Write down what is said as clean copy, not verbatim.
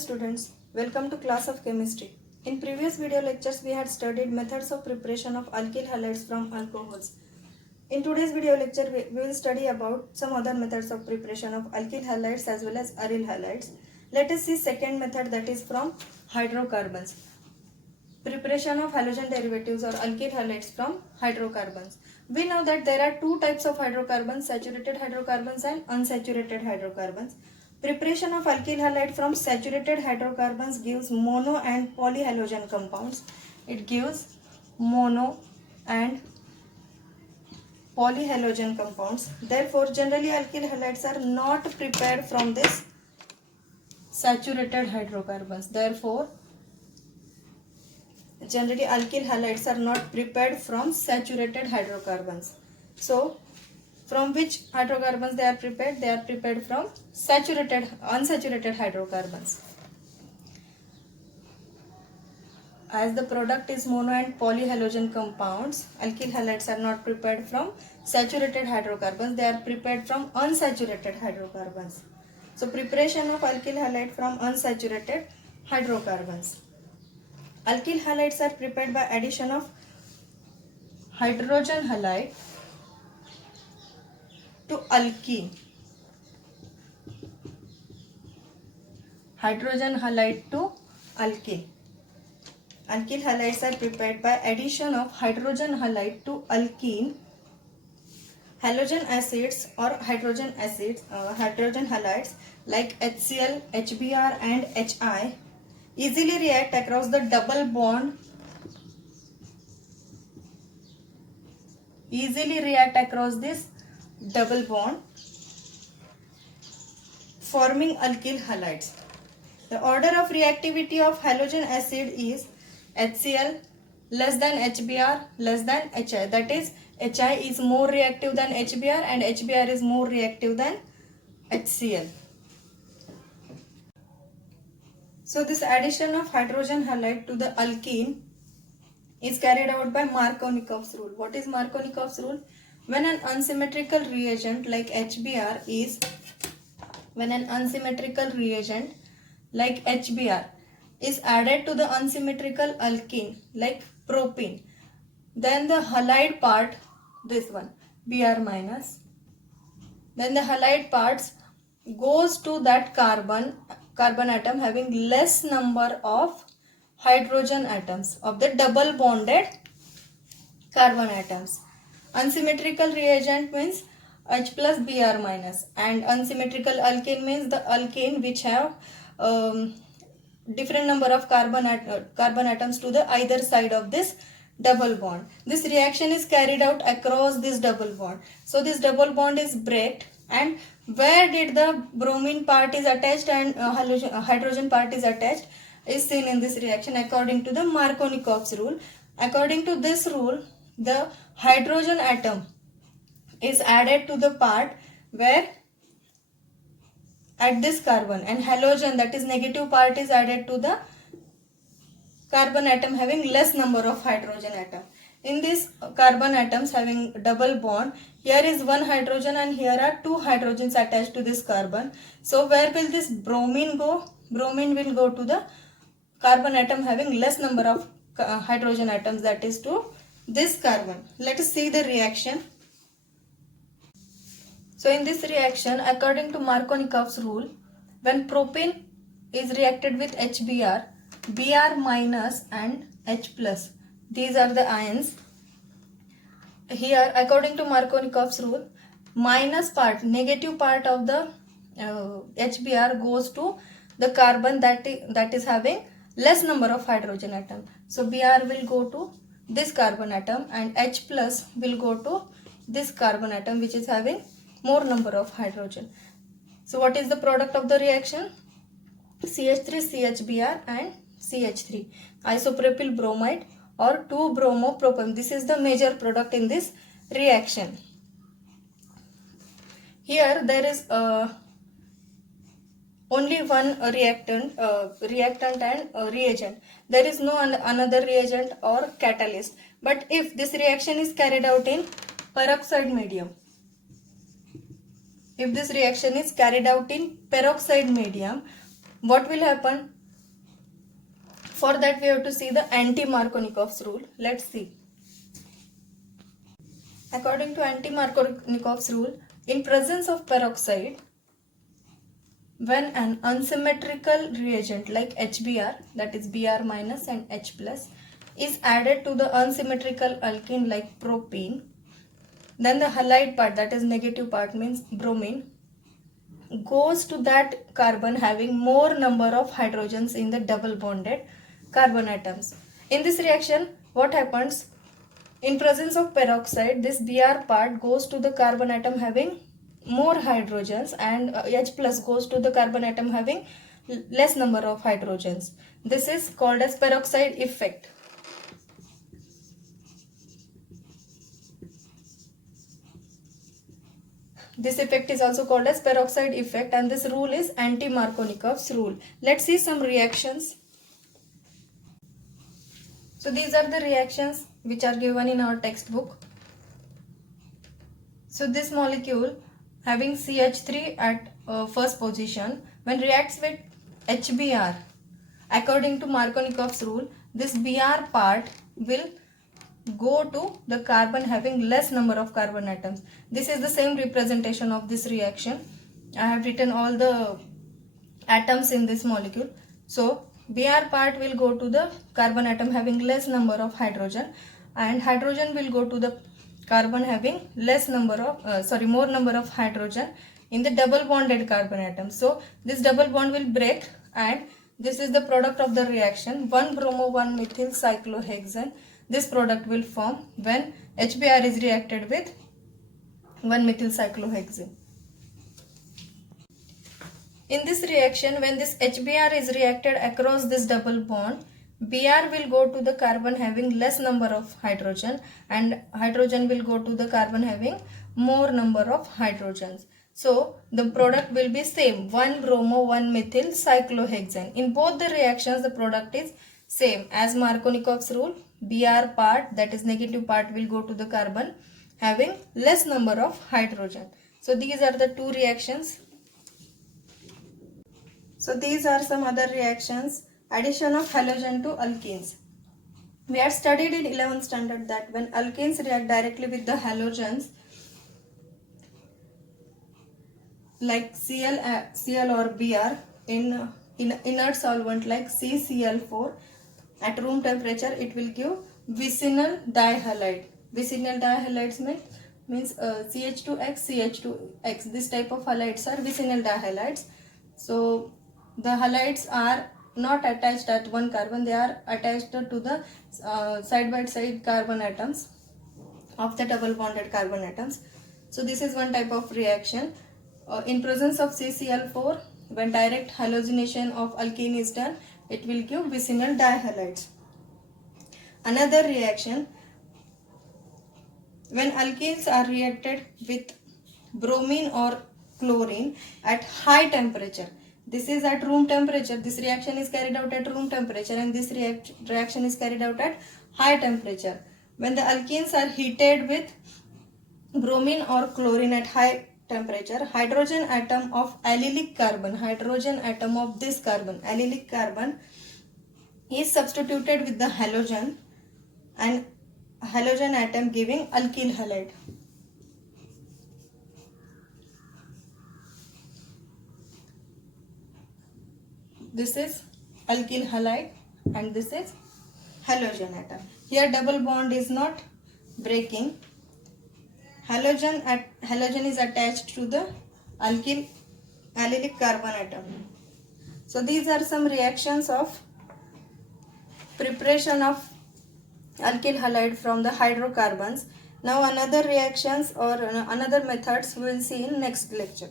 students, welcome to class of chemistry. In previous video lectures we had studied methods of preparation of alkyl halides from alcohols. In today's video lecture we will study about some other methods of preparation of alkyl halides as well as aryl halides. Let us see second method, that is from hydrocarbons. Preparation of halogen derivatives or alkyl halides from hydrocarbons. We know that there are two types of hydrocarbons, saturated hydrocarbons and unsaturated hydrocarbons. Preparation of alkyl halide from saturated hydrocarbons gives mono and polyhalogen compounds. It gives mono and polyhalogen compounds. Therefore, generally alkyl halides are not prepared from this saturated hydrocarbons. Therefore, generally alkyl halides are not prepared from saturated hydrocarbons. So, from which hydrocarbons they are prepared? They are prepared from unsaturated hydrocarbons. As the product is mono and polyhalogen compounds, alkyl halides are not prepared from saturated hydrocarbons. They are prepared from unsaturated hydrocarbons. So, preparation of alkyl halide from unsaturated hydrocarbons. Alkyl halides are prepared by addition of hydrogen halide to alkene. Hydrogen halide to alkene. Alkyl halides are prepared by addition of hydrogen halide to alkene. Halogen acids or hydrogen halides like HCl, HBr and HI easily react across the double bond. Forming alkyl halides. The order of reactivity of halogen acid is HCl less than HBr less than HI. That is, HI is more reactive than HBr and HBr is more reactive than HCl. So this addition of hydrogen halide to the alkene is carried out by Markovnikov's rule. What is Markovnikov's rule? When an unsymmetrical reagent like HBr is added to the unsymmetrical alkene like propene, then the halide part, this one Br minus, then the halide parts goes to that carbon atom having less number of hydrogen atoms of the double bonded carbon atoms. Unsymmetrical reagent means H plus Br minus, and unsymmetrical alkene means the alkene which have different number of carbon atoms to the either side of this double bond. This reaction is carried out across this double bond. So this double bond is breaked, and where did the bromine part is attached and hydrogen part is attached is seen in this reaction according to the Markovnikov's rule. According to this rule, the hydrogen atom is added to the part where at this carbon, and halogen, that is negative part, is added to the carbon atom having less number of hydrogen atom. In this carbon atoms having double bond, here is one hydrogen and here are two hydrogens attached to this carbon. So where will this bromine go? Bromine will go to the carbon atom having less number of hydrogen atoms, that is to this carbon. Let us see the reaction. So in this reaction, according to Markovnikov's rule, when propane is reacted with HBr, Br minus and H plus, these are the ions. Here, according to Markovnikov's rule, minus part, negative part of the HBr goes to the carbon that is having less number of hydrogen atom. So Br will go to this carbon atom and H plus will go to this carbon atom which is having more number of hydrogen. So what is the product of the reaction? CH3, CHBr and CH3, isopropyl bromide or 2-bromopropane. This is the major product in this reaction. Here there is only one reactant and reagent. There is no another reagent or catalyst. But if this reaction is carried out in peroxide medium, If this reaction is carried out in peroxide medium, what will happen? For that we have to see the anti-Markovnikov's rule. Let's see. According to anti-Markovnikov's rule, in presence of peroxide, when an unsymmetrical reagent like HBr, that is Br minus and H plus, is added to the unsymmetrical alkene like propene, then the halide part, that is negative part, means bromine, goes to that carbon having more number of hydrogens in the double bonded carbon atoms. In this reaction, what happens? In presence of peroxide, this Br part goes to the carbon atom having more hydrogens, and H plus goes to the carbon atom having less number of hydrogens. This is called as peroxide effect. This effect is also called as peroxide effect, and this rule is anti-Markovnikov's rule. Let's see some reactions. So these are the reactions which are given in our textbook. So this molecule having CH3 at first position, when reacts with HBr, according to Markovnikov's rule, this Br part will go to the carbon having less number of carbon atoms. This is the same representation of this reaction. I have written all the atoms in this molecule. So Br part will go to the carbon atom having less number of hydrogen, and hydrogen will go to the carbon having more number of hydrogen in the double bonded carbon atom. So this double bond will break, and this is the product of the reaction, 1-bromo-1-methyl cyclohexane. This product will form when HBr is reacted with 1-methyl cyclohexane. In this reaction, when this HBr is reacted across this double bond, Br will go to the carbon having less number of hydrogen, and hydrogen will go to the carbon having more number of hydrogens. So the product will be same, 1-bromo-1-methyl cyclohexane. In both the reactions, the product is same as Markovnikov's rule. Br part, that is negative part, will go to the carbon having less number of hydrogen. So these are the two reactions. So these are some other reactions. Addition of halogen to alkenes. We had studied in 11th standard that when alkenes react directly with the halogens like Cl or Br in inert solvent like CCl4, at room temperature it will give vicinal dihalide. Vicinal dihalides means CH2X, CH2X. This type of halides are vicinal dihalides. So the halides are not attached at one carbon, they are attached to the side by side carbon atoms of the double bonded carbon atoms. So this is one type of reaction. In presence of CCl4, when direct halogenation of alkene is done, it will give vicinal dihalides. Another reaction, when alkenes are reacted with bromine or chlorine at high temperature. This is at room temperature. This reaction is carried out at room temperature, and this reaction is carried out at high temperature. When the alkenes are heated with bromine or chlorine at high temperature, hydrogen atom of allylic carbon, hydrogen atom of this carbon, allylic carbon, is substituted with the halogen, and halogen atom giving alkyl halide. This is alkyl halide and this is halogen atom. Here double bond is not breaking. Halogen is attached to the allylic carbon atom. So these are some reactions of preparation of alkyl halide from the hydrocarbons. Now another reactions or another methods we will see in next lecture.